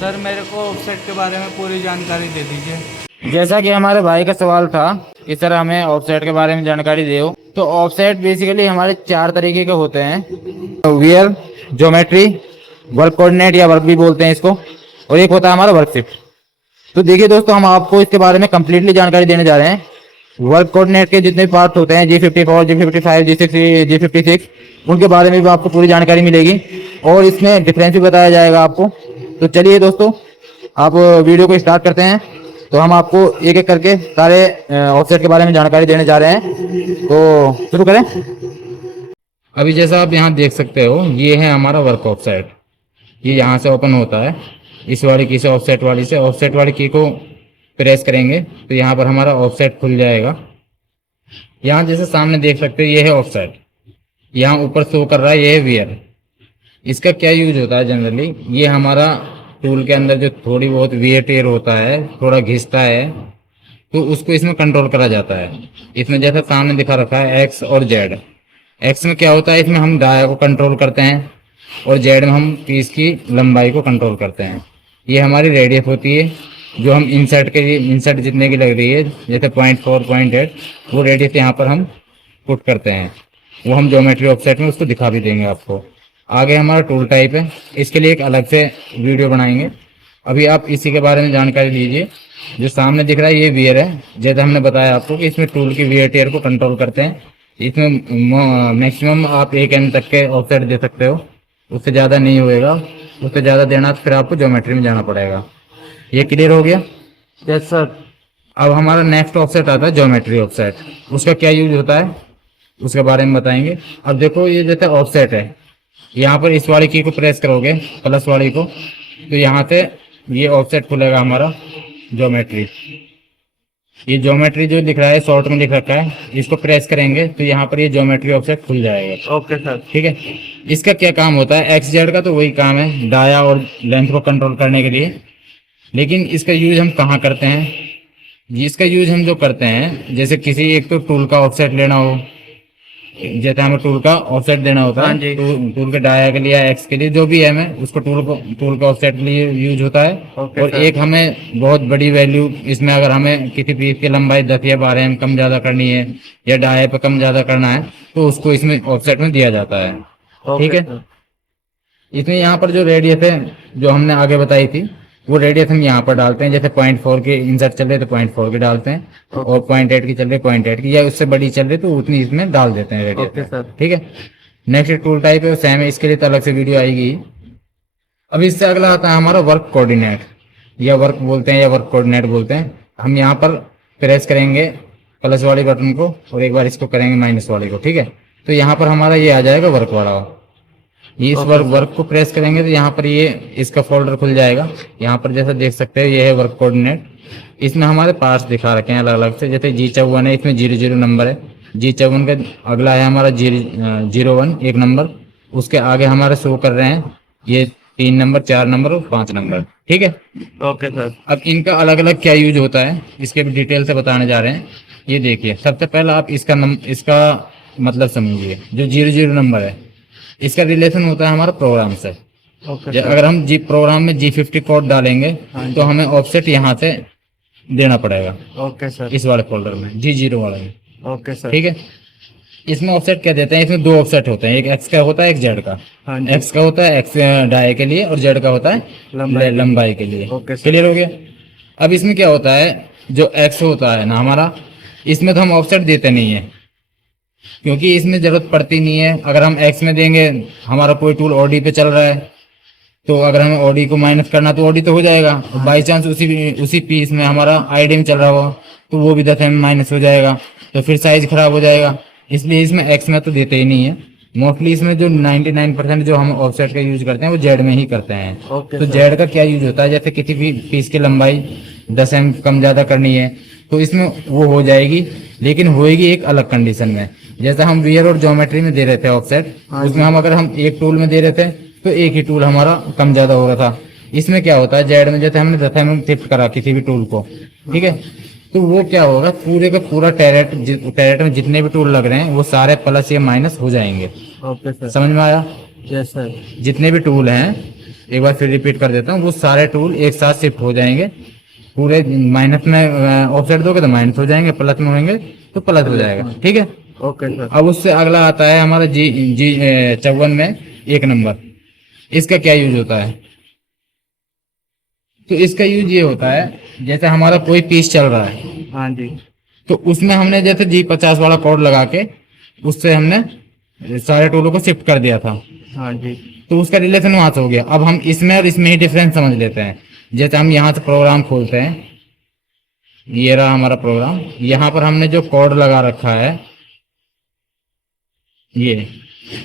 Sir मेरे को offset के बारे में पूरी जानकारी दे दीजिए। जैसा कि हमारे भाई का सवाल था कि सर हमें ऑफसेट के बारे में जानकारी दो। तो ऑफसेट बेसिकली हमारे चार तरीके के होते हैं: वियर, ज्योमेट्री, वर्क कोऑर्डिनेट या वर्क भी बोलते हैं इसको, और एक होता है हमारा वर्कशिफ्ट। तो देखिए दोस्तों, हम आपको इसके बारे में कंप्लीटली जानकारी देने जा रहे हैं। वर्क कोऑर्डिनेट के जितने पार्ट होते हैं G54, G55, G56, उनके बारे में भी आपको पूरी जानकारी मिलेगी और इसमें डिफरेंस भी बताया जाएगा आपको। तो चलिए दोस्तों, आप वीडियो को स्टार्ट करते हैं। तो हम आपको एक एक करके सारे ऑफसेट के बारे में जानकारी देने जा रहे हैं, तो शुरू करें। अभी जैसा आप यहाँ देख सकते हो, ये है हमारा वर्क ऑफसेट। ये यहाँ से ओपन होता है, इस वाली की से ऑफसेट वाली की को प्रेस करेंगे तो यहाँ पर हमारा ऑफसेट खुल जाएगा। यहाँ जैसे सामने देख सकते हो, ये है ऑफसेट। यहाँ ऊपर शो कर रहा है, ये है वियर। इसका क्या यूज होता है जनरली, ये हमारा टूल के अंदर जो थोड़ी बहुत वियर टेयर होता है, थोड़ा घिसता है, तो उसको इसमें कंट्रोल करा जाता है। इसमें जैसा सामने दिखा रखा है एक्स और जेड। एक्स में क्या होता है, इसमें हम डाया को कंट्रोल करते हैं और जेड में हम पीस की लंबाई को कंट्रोल करते हैं। ये हमारी रेडियस होती है जो हम इंसर्ट के लिए, इंसर्ट जितने की लग रही है, जैसे 0.4, 0.8, वो रेडियस यहाँ पर हम पुट करते हैं। वो हम ज्योमेट्री ऑफसेट में उसको दिखा भी देंगे आपको। आगे हमारा टूल टाइप है, इसके लिए एक अलग से वीडियो बनाएंगे। अभी आप इसी के बारे में जानकारी लीजिए। जो सामने दिख रहा है ये वियर है, जैसे हमने बताया आपको कि इसमें टूल की वियर टेयर को कंट्रोल करते हैं। इसमें मैक्सिमम आप 1 एम तक के ऑफसेट दे सकते हो, उससे ज़्यादा नहीं होएगा। उससे ज़्यादा देना तो फिर आपको ज्योमेट्री में जाना पड़ेगा। ये क्लियर हो गया? Yes sir. अब हमारा नेक्स्ट ऑफसेट आता है ज्योमेट्री ऑफसेट। उसका क्या यूज होता है उसके बारे में बताएंगे। अब देखो, ये जैसे ऑफसेट है, यहाँ पर इस वाली की को प्रेस करोगे, प्लस वाली को, तो यहाँ से ये ऑफसेट खुलेगा हमारा ज्योमेट्री। ये ज्योमेट्री जो दिख रहा है शॉर्ट में लिख रखा है, इसको प्रेस करेंगे तो यहाँ पर ये ज्योमेट्री ऑफसेट खुल जाएगा। Okay sir. ठीक है। इसका क्या काम होता है, एक्स जेड का तो वही काम है, डाया और लेंथ को कंट्रोल करने के लिए। लेकिन इसका यूज हम कहाँ करते हैं, इसका यूज हम जो करते हैं, जैसे किसी एक तो टूल का ऑफसेट लेना हो, जैसे हमें टूल का ऑफसेट देना होता हाँ है, जी। टूल के डाया के लिए, एक्स के लिए, जो भी है, मैं उसको टूल का ऑफसेट के लिए यूज होता है। ओके और सर। एक हमें बहुत बड़ी वैल्यू, इसमें अगर हमें किसी पीस की लंबाई 10 या 12 एम कम ज्यादा करनी है या डाया पे कम ज्यादा करना है, तो उसको इसमें ऑफसेट में दिया जाता है। ठीक है। सर। इसमें यहाँ पर जो रेडियस है जो हमने आगे बताई थी, वो रेडियस हम यहाँ पर डालते हैं। जैसे 0.4 के इंसर्ट चल रहे तो 0.4 के डालते हैं, और 0.8 की चल रही 0.8 की, या उससे बड़ी चल रही तो उतनी इसमें डाल देते हैं ओके रेडियस। सर। ठीक है। नेक्स्ट टूल टाइप है सेम है, इसके लिए तो अलग से वीडियो आएगी। अब इससे अगला आता है हमारा वर्क कोऑर्डिनेट, या वर्क बोलते हैं या वर्क कोऑर्डिनेट बोलते हैं। हम यहाँ पर प्रेस करेंगे प्लस वाले बटन को और एक बार इसको करेंगे माइनस वाले को। ठीक है। तो यहाँ पर हमारा ये आ जाएगा वर्क वाला। ये इस वर्क को प्रेस करेंगे तो यहाँ पर ये इसका फोल्डर खुल जाएगा। यहाँ पर जैसा देख सकते हैं, ये है वर्क कोऑर्डिनेट। इसमें हमारे पार्ट्स दिखा रखे हैं अलग अलग से। जैसे G54 है, इसमें 00 नंबर है। G54 का अगला है हमारा 01, 1 नंबर। उसके आगे हमारे शो कर रहे हैं ये 3 नंबर, 4 नंबर और 5 नंबर। ठीक है। Okay sir. अब इनका अलग अलग क्या यूज होता है, इसके भी डिटेल से बताने जा रहे हैं। ये देखिए, सबसे पहला आप इसका मतलब समझिए। जो 00 नंबर है, इसका रिलेशन होता है हमारा प्रोग्राम से। Okay sir. अगर हम प्रोग्राम में G50 कोड डालेंगे तो हमें ऑफसेट यहाँ से देना पड़ेगा, ओके सर। इस वाले फोल्डर में, G0 वाले में। Okay sir. ठीक है। इसमें ऑफसेट क्या देते हैं, इसमें 2 ऑफसेट होते हैं, एक एक्स का होता है, एक जेड का। हाँ जी। एक्स का होता है एक्स डाय के लिए, और जेड का होता है लंबाई के लिए। Okay sir. क्लियर हो गया। अब इसमें क्या होता है, जो एक्स होता है ना हमारा, इसमें तो हम ऑफसेट देते नहीं है, क्योंकि इसमें जरूरत पड़ती नहीं है। अगर हम एक्स में देंगे, हमारा कोई टूल ओडी पे चल रहा है, तो अगर हमें ओडी को माइनस करना तो ओडी तो हो जाएगा। बाई चांस उसी पीस में हमारा आईडी में चल रहा हो तो वो भी 10 एम माइनस हो जाएगा, तो फिर साइज खराब हो जाएगा। इसलिए इसमें एक्स में तो देते ही नहीं है। मोस्टली इसमें जो 99% जो हम ऑफसेट का यूज करते हैं वो जेड में ही करते हैं। तो जेड का क्या यूज होता है, जैसे किसी भी पीस की लंबाई 10 एम कम ज्यादा करनी है तो इसमें वो हो जाएगी, लेकिन होएगी एक अलग कंडीशन में। जैसे हम वियर और ज्योमेट्री में दे रहे थे ऑफसेट, उसमें अगर हम एक टूल में दे रहे थे तो एक ही टूल हमारा कम ज्यादा हो रहा था। इसमें क्या होता है, जेड में जैसे हमने 10 एम शिफ्ट करा किसी भी टूल को, ठीक है, तो वो क्या होगा, पूरे का पूरा टेरेट में जितने भी टूल लग रहे हैं वो सारे प्लस या माइनस हो जाएंगे। Okay sir. समझ में आया? Yes sir. जितने भी टूल हैं एक बार फिर रिपीट कर देता हूँ, वो सारे टूल एक साथ शिफ्ट हो जाएंगे। पूरे माइनस में ऑफसेट दोगे तो माइनस हो जाएंगे, प्लस में होंगे तो प्लस हो जाएगा। ठीक है। Okay sir. अब उससे अगला आता है हमारा जी जी 54 में 1 नंबर। इसका क्या यूज होता है? तो इसका यूज ये होता है, जैसे हमारा कोई पीस चल रहा है हाँ जी। तो उसमें हमने जैसे G50 वाला कोड लगा के उससे हमने सारे टूलों को शिफ्ट कर दिया था, हाँ जी। तो उसका रिलेशन वहां से हो गया। अब हम इसमें और इसमें ही डिफरेंस समझ लेते हैं। जैसे हम यहाँ से प्रोग्राम खोलते हैं, ये रहा हमारा प्रोग्राम, यहाँ पर हमने जो कोड लगा रखा है ये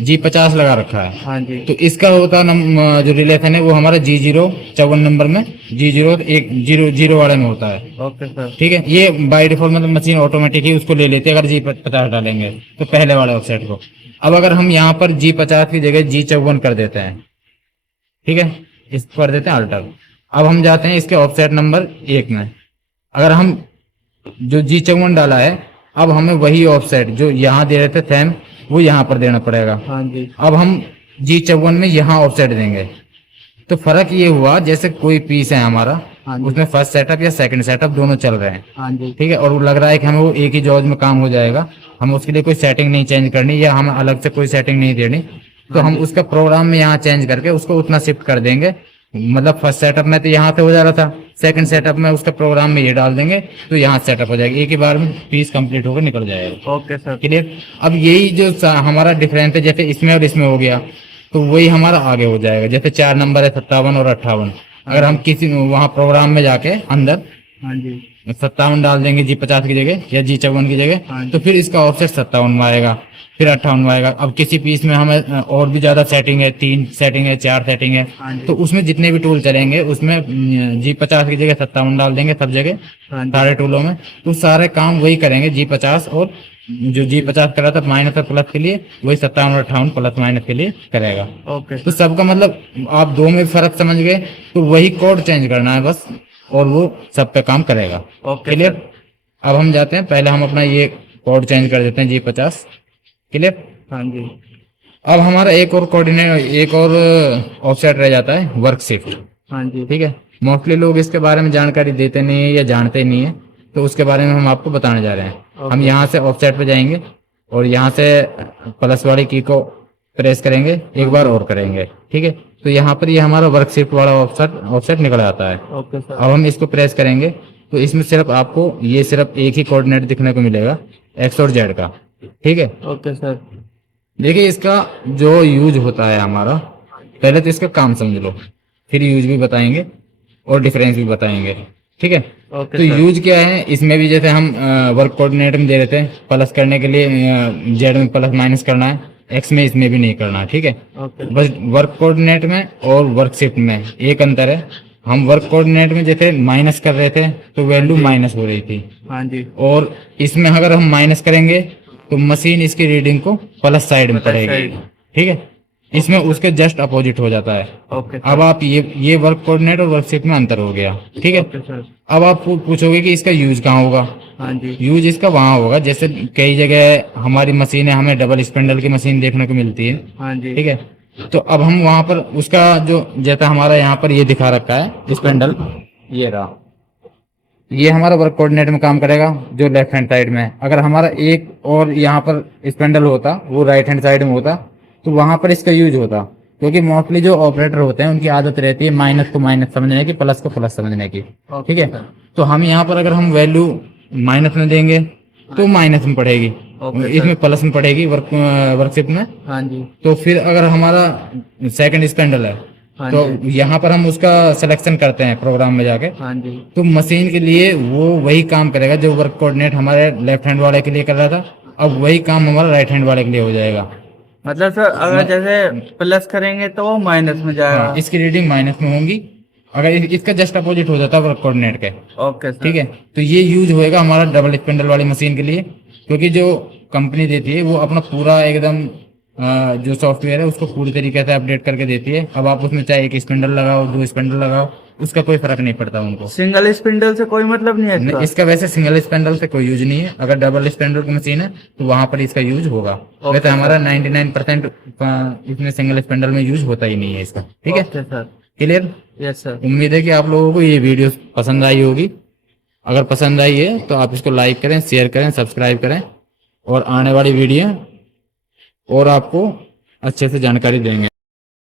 G50 लगा रखा है। हाँ जी। तो इसका होता जो रिलेशन है वो हमारा G0 54 नंबर में G0 1 0 0 वाले में होता है। Okay sir. ठीक है। ये बाय डिफॉल्ट मतलब मशीन ऑटोमेटिक ही उसको ले लेती है अगर G50 डालेंगे तो पहले वाले ऑफसेट को। अब अगर हम यहाँ पर G50 की जगह G54 कर देते हैं, ठीक है, इसको कर देते हैं अल्टर। अब हम जाते हैं इसके ऑफसेट नंबर 1 में। अगर हम जो G54 डाला है, अब हमें वही ऑफसेट जो यहाँ दे रहे थे थैम वो यहाँ पर देना पड़ेगा। हाँ जी। अब हम G54 में यहाँ ऑफसेट देंगे। तो फर्क ये हुआ, जैसे कोई पीस है हमारा, हाँ जी। उसमें फर्स्ट सेटअप या सेकंड सेटअप दोनों चल रहे हैं। हाँ जी। ठीक है। और वो लग रहा है कि हमें वो एक ही जॉब में काम हो जाएगा, हम उसके लिए कोई सेटिंग नहीं चेंज करनी या हमें अलग से कोई सेटिंग नहीं देनी। तो हम उसका प्रोग्राम में यहाँ चेंज करके उसको उतना शिफ्ट कर देंगे। मतलब फर्स्ट सेटअप में तो यहाँ से हो जा रहा था, सेकंड सेटअप में उसका प्रोग्राम में ये डाल देंगे तो यहाँ सेटअप हो जाएगा, एक ही बार में पीस कंप्लीट होकर निकल जाएगा। Okay sir. क्लियर। अब यही जो हमारा डिफरेंस है, जैसे इसमें और इसमें हो गया तो वही हमारा आगे हो जाएगा। जैसे 4 नंबर है 57 और 58, अगर हम किसी वहाँ प्रोग्राम में जाके अंदर हाँ जी। 57 डाल देंगे G50 की जगह या G54 की हाँ जगह, जी। तो फिर इसका ऑफसेट 57 में आएगा, फिर 58 में आएगा। अब किसी पीस में हमें और भी ज्यादा सेटिंग है, 3 सेटिंग है, 4 सेटिंग है, हाँ जी। तो उसमें जितने भी टूल चलेंगे उसमें G50 की जगह 57 डाल देंगे सब जगह, हाँ जी। सारे टूलों में। तो सारे काम वही करेंगे G50, और जो G50 कर रहा था माइनस और प्लस के लिए, वही 57 और 58 प्लस माइनस के लिए करेगा। ओके तो सर। सबका मतलब आप दो में फर्क समझ गए, तो वही कोड चेंज करना है बस, और वो सब पे काम करेगा। Okay clear. सर। अब हम जाते हैं, पहले हम अपना ये कोड चेंज कर देते हैं G50। क्लियर। हाँ जी। अब हमारा एक और कोऑर्डिनेट, एक और ऑफसेट रह जाता है वर्क शिफ्ट। हाँ जी। ठीक है। मोस्टली लोग इसके बारे में जानकारी देते नहीं है या जानते नहीं है, तो उसके बारे में हम आपको बताने जा रहे हैं। हम यहाँ से ऑफसेट पे जाएंगे और यहाँ से प्लस वाली की को प्रेस करेंगे, एक बार और करेंगे। ठीक है। तो यहाँ पर ये हमारा वर्क शिफ्ट वाला ऑफसेट निकल आता है। Okay sir. अब हम इसको प्रेस करेंगे तो इसमें सिर्फ आपको ये सिर्फ एक ही कोऑर्डिनेट दिखने को मिलेगा, एक्स और जेड का। ठीक है। Okay sir. देखिए इसका जो यूज होता है हमारा, पहले तो इसका काम समझ लो, फिर यूज भी बताएंगे और डिफरेंस भी बताएंगे। ठीक है। ओके तो सर। यूज क्या है इसमें भी, जैसे हम वर्क कोऑर्डिनेट में दे रहे थे प्लस करने के लिए, जेड में प्लस माइनस करना है, एक्स में इसमें भी नहीं करना है। ठीक है। ओके। बस वर्क कोऑर्डिनेट में और वर्क शिफ्ट में एक अंतर है। हम वर्क कोऑर्डिनेट में जैसे माइनस कर रहे थे तो वैल्यू माइनस हो रही थी, हाँ जी। और इसमें अगर हम माइनस करेंगे तो मशीन इसकी रीडिंग को प्लस साइड में पढ़ेगी। ठीक है। इसमें उसके जस्ट अपोजिट हो जाता है। ओके अब आप ये वर्क कोऑर्डिनेट और वर्क शिफ्ट में अंतर हो गया। ठीक है। Okay sir. अब आप पूछोगे कि इसका यूज कहाँ होगा। हाँ जी। यूज इसका वहां होगा, जैसे कई जगह हमारी मशीन है, हमें डबल स्पेंडल की मशीन देखने को मिलती है। हाँ जी। ठीक है। तो अब हम वहां पर उसका जो, जैसा हमारा यहाँ पर ये दिखा रखा है स्पेंडल, ये रहा, ये हमारा वर्क कोऑर्डिनेट में काम करेगा जो लेफ्ट हैंड साइड में है। अगर हमारा एक और यहाँ पर स्पेंडल होता, वो राइट हैंड साइड में होता, तो वहां पर इसका यूज होता। क्योंकि मोस्टली जो ऑपरेटर होते हैं उनकी आदत रहती है माइनस को माइनस समझने की, प्लस को प्लस समझने की। ठीक है। तो हम यहाँ पर अगर हम वैल्यू माइनस में देंगे तो माइनस में पड़ेगी, इसमें प्लस में पड़ेगी वर्कशिप में। हाँ जी। तो फिर अगर हमारा सेकंड स्पेंडल है हाँ तो जी। यहाँ पर हम उसका सिलेक्शन करते हैं प्रोग्राम में जाके, हाँ जी। तो मशीन के लिए वो वही काम करेगा जो वर्क कोऑर्डिनेट हमारे लेफ्ट हैंड वाले के लिए कर रहा था, अब वही काम हमारा राइट हैंड वाले के लिए हो जाएगा। मतलब सर अगर जैसे प्लस करेंगे तो वो माइनस में जाएगा। हाँ, इसकी रीडिंग माइनस में होंगी, अगर इसका जस्ट अपोजिट हो जाता है वर्क कोऑर्डिनेट के। Okay sir. ठीक है। तो ये यूज होएगा हमारा डबल स्पेंडल वाली मशीन के लिए, क्योंकि जो कंपनी देती है वो अपना पूरा एकदम जो सॉफ्टवेयर है उसको पूरी तरीके से अपडेट करके देती है। अब आप उसमें चाहे एक स्पेंडल लगाओ, 2 स्पेंडल लगाओ, उसका कोई फर्क नहीं पड़ता उनको। सिंगल स्पिंडल से कोई मतलब नहीं है इसका? इसका वैसे सिंगल स्पेंडल से कोई यूज नहीं है। अगर डबल स्पेंडल की मशीन है तो वहां पर इसका यूज होगा। वैसे हमारा 99% इसमें सिंगल स्पेंडल में यूज होता ही नहीं है इसका। ठीक है। Okay sir. Clear? Yes sir. उम्मीद है कि आप लोगों को ये वीडियो पसंद आई होगी। अगर पसंद आई है तो आप इसको लाइक करें, शेयर करें, सब्सक्राइब करें और आने वाली वीडियो और आपको अच्छे से जानकारी देंगे।